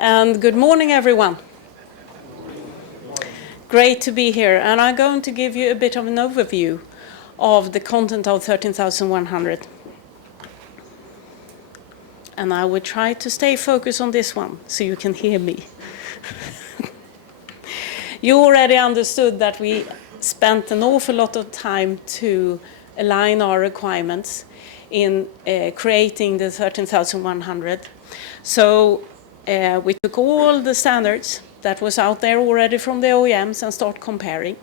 And good morning, everyone. Great to be here. And I'm going to give you a bit of an overview of the content of 13100. And I will try to stay focused on this one so you can hear me. You already understood that we spent an awful lot of time to align our requirements in creating the 13100. So we took all the standards that was out there already from the OEMs and start comparing.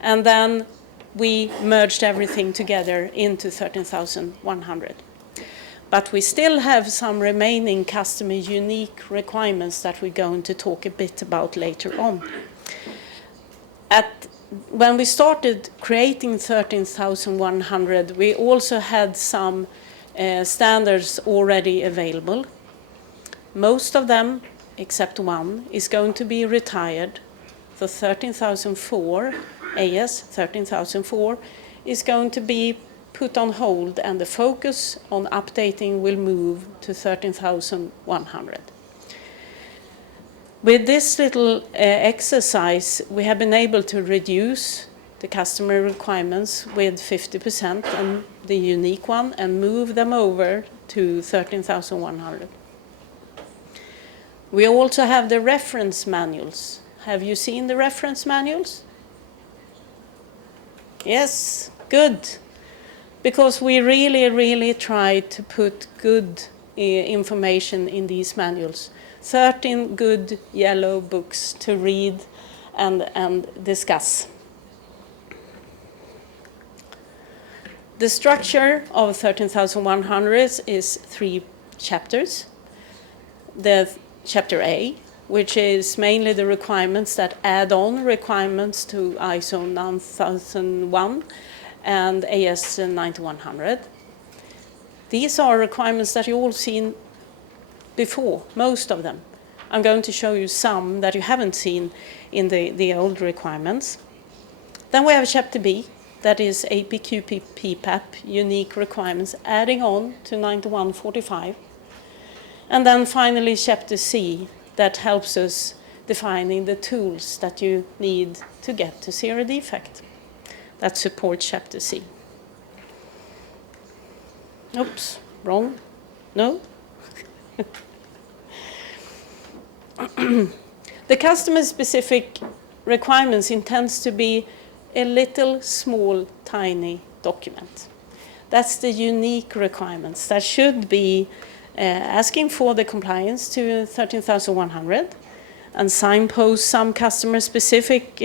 And then we merged everything together into 13100. But we still have some remaining customer unique requirements that we're going to talk a bit about later on. When we started creating 13100, we also had some standards already available. Most of them, except one, is going to be retired. The 13004, AS 13004, is going to be put on hold, and the focus on updating will move to 13100. With this little exercise, we have been able to reduce the customer requirements with 50% and the unique one and move them over to 13100. We also have the reference manuals. Have you seen the reference manuals? Yes, good. Because we really tried to put good information in these manuals. 13 good yellow books to read and discuss. The structure of 13100 is 3 chapters. The Chapter A, which is mainly the requirements that add on requirements to ISO 9001 and AS9100. These are requirements that you've all seen before, most of them. I'm going to show you some that you haven't seen in the old requirements. Then we have Chapter B, that is APQP PPAP, unique requirements, adding on to 9145. And then finally Chapter C, that helps us defining the tools that you need to get to zero defect. That supports Chapter C. Oops, wrong? No? The customer-specific requirements intends to be a little, small, tiny document. That's the unique requirements. That should be asking for the compliance to 13100 and signpost some customer-specific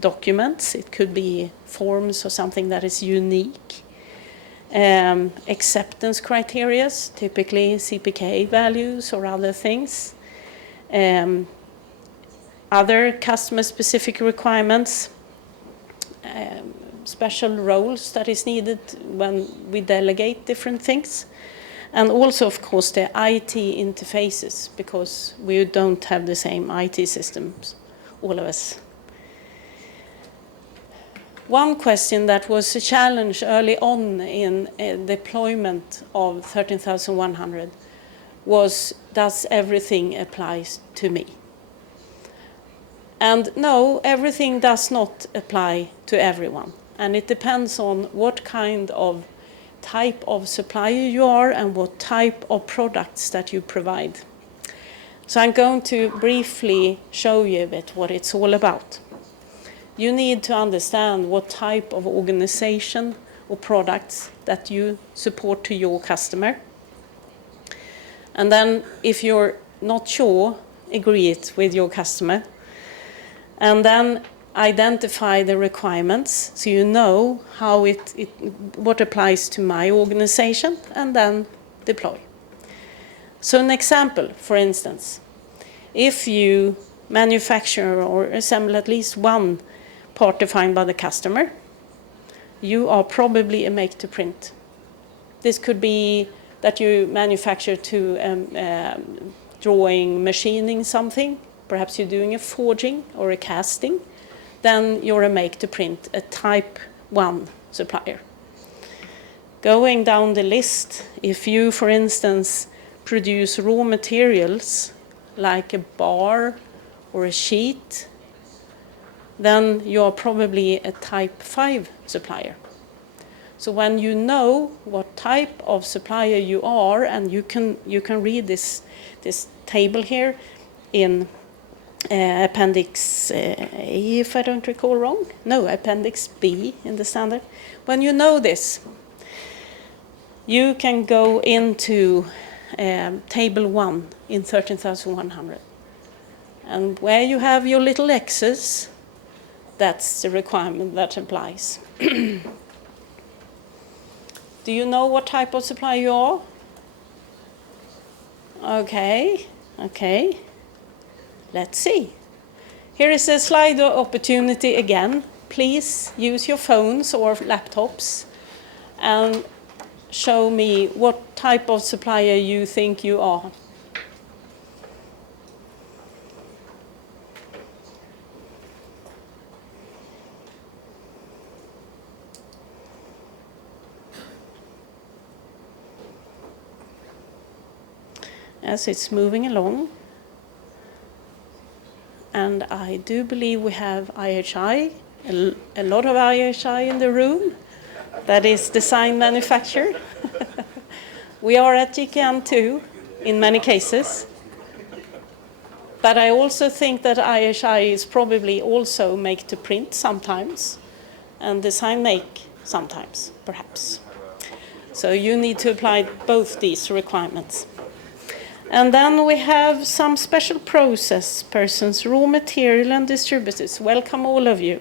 documents. It could be forms or something that is unique. Acceptance criteria, typically CPK values or other things. Other customer-specific requirements, special roles that is needed when we delegate different things. And also, of course, the IT interfaces, because we don't have the same IT systems, all of us. One question that was a challenge early on in deployment of 13100 was, does everything apply to me? And no, everything does not apply to everyone. And it depends on what kind of type of supplier you are and what type of products that you provide. So I'm going to briefly show you a bit what it's all about. You need to understand what type of organization or products that you support to your customer. And then if you're not sure, agree it with your customer. And then identify the requirements so you know how what applies to my organization, and then deploy. So an example, for instance, if you manufacture or assemble at least one part defined by the customer, you are probably a make to print. This could be that you manufacture to drawing, machining something, perhaps you're doing a forging or a casting. Then you're a make-to-print, a type 1 supplier. Going down the list, if you, for instance, produce raw materials like a bar or a sheet, then you're probably a type 5 supplier. So when you know what type of supplier you are, and you can read this table here in Appendix A, if I don't recall wrong. No, Appendix B in the standard. When you know this, you can go into Table 1 in 13,100. And where you have your little X's, that's the requirement that applies. Do you know what type of supplier you are? Okay. Let's see. Here is a slide opportunity again. Please use your phones or laptops and show me what type of supplier you think you are. As it's moving along. And I do believe we have IHI, a lot of IHI in the room. That is design manufacture. We are at Djäknegren too, in many cases. But I also think that IHI is probably also make to print sometimes, and design make sometimes, perhaps. So you need to apply both these requirements. And then we have some special process persons, raw material and distributors. Welcome all of you.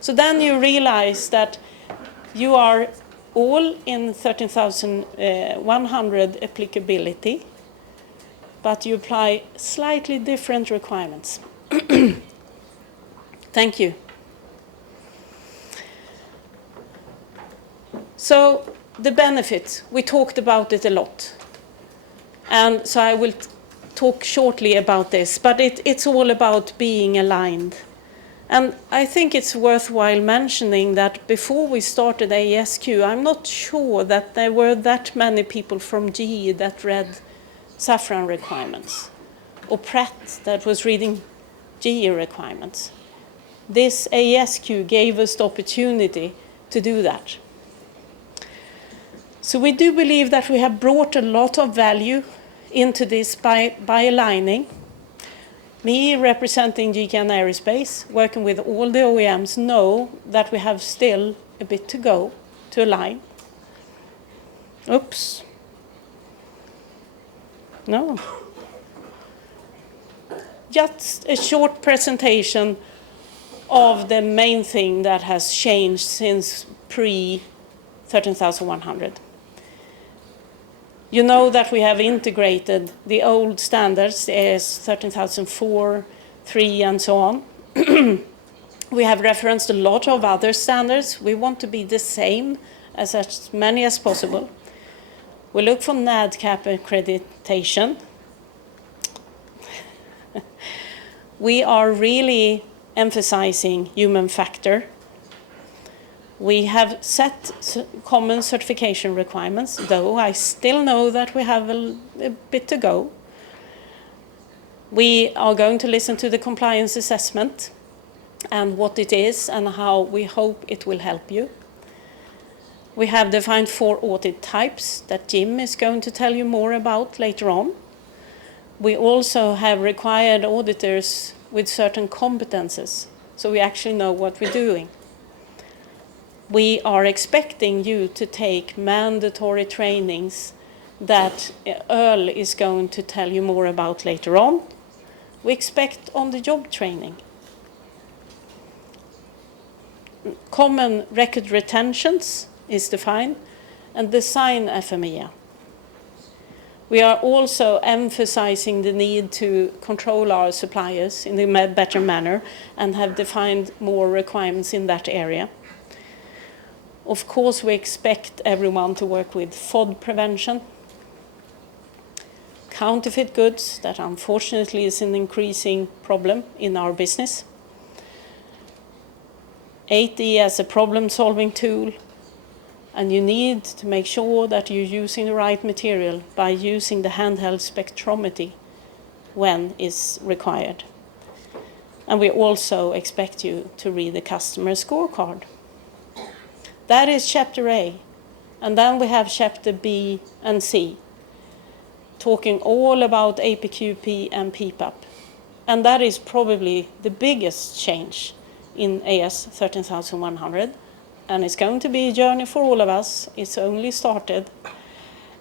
So then you realize that you are all in 13,100 applicability, but you apply slightly different requirements. Thank you. So the benefits, we talked about it a lot. And so I will talk shortly about this, but it's all about being aligned. And I think it's worthwhile mentioning that before we started AESQ, I'm not sure that there were that many people from GE that read Safran requirements, or Pratt that was reading GE requirements. This AESQ gave us the opportunity to do that. So we do believe that we have brought a lot of value into this by aligning. Me representing Djäknegren Aerospace, working with all the OEMs, know that we have still a bit to go to align. Oops. No. Just a short presentation of the main thing that has changed since pre-13,100. You know that we have integrated the old standards, the AS13004, 3, and so on. We have referenced a lot of other standards. We want to be the same as many as possible. We look for NADCAP accreditation. We are really emphasizing human factor. We have set common certification requirements, though I still know that we have a bit to go. We are going to listen to the compliance assessment and what it is and how we hope it will help you. We have defined 4 audit types that Jim is going to tell you more about later on. We also have required auditors with certain competences, so we actually know what we're doing. We are expecting you to take mandatory trainings that Earl is going to tell you more about later on. We expect on-the-job training. Common record retentions is defined, and design FMEA. We are also emphasizing the need to control our suppliers in a better manner and have defined more requirements in that area. Of course, we expect everyone to work with fraud prevention. Counterfeit goods, that unfortunately is an increasing problem in our business. 8D as a problem-solving tool. And you need to make sure that you're using the right material by using the handheld spectrometry when is required. And we also expect you to read the customer scorecard. That is chapter A. And then we have chapter B and C, talking all about APQP and PPAP. And that is probably the biggest change in AS13100. And it's going to be a journey for all of us. It's only started.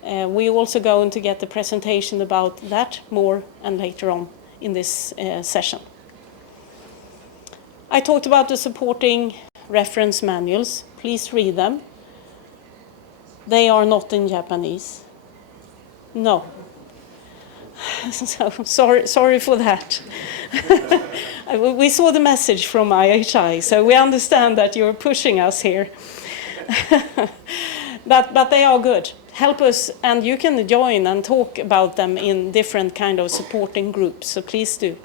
We're also going to get the presentation about that more and later on in this session. I talked about the supporting reference manuals. Please read them. They are not in Japanese. No. So sorry for that. We saw the message from IHI, so we understand that you're pushing us here. but they are good. Help us, and you can join and talk about them in different kind of supporting groups, so please do.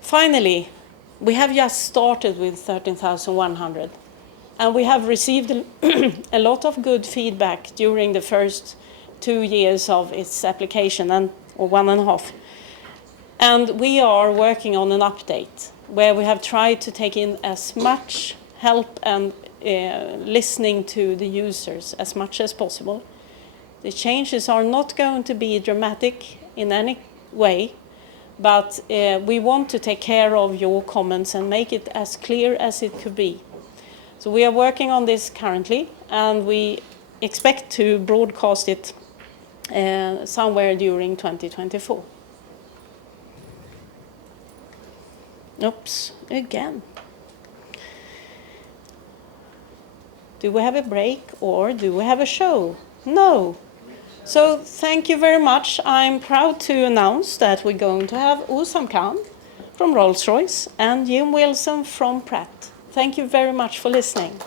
Finally, we have just started with 13,100, and we have received a lot of good feedback during the first 2 years of its application, or 1.5. And we are working on an update where we have tried to take in as much help and listening to the users as much as possible. The changes are not going to be dramatic in any way, but we want to take care of your comments and make it as clear as it could be. So we are working on this currently, and we expect to broadcast it somewhere during 2024. Oops, again. Do we have a break or do we have a show? No. So thank you very much. I'm proud to announce that we're going to have Usam Khan from Rolls-Royce and Jim Wilson from Pratt. Thank you very much for listening.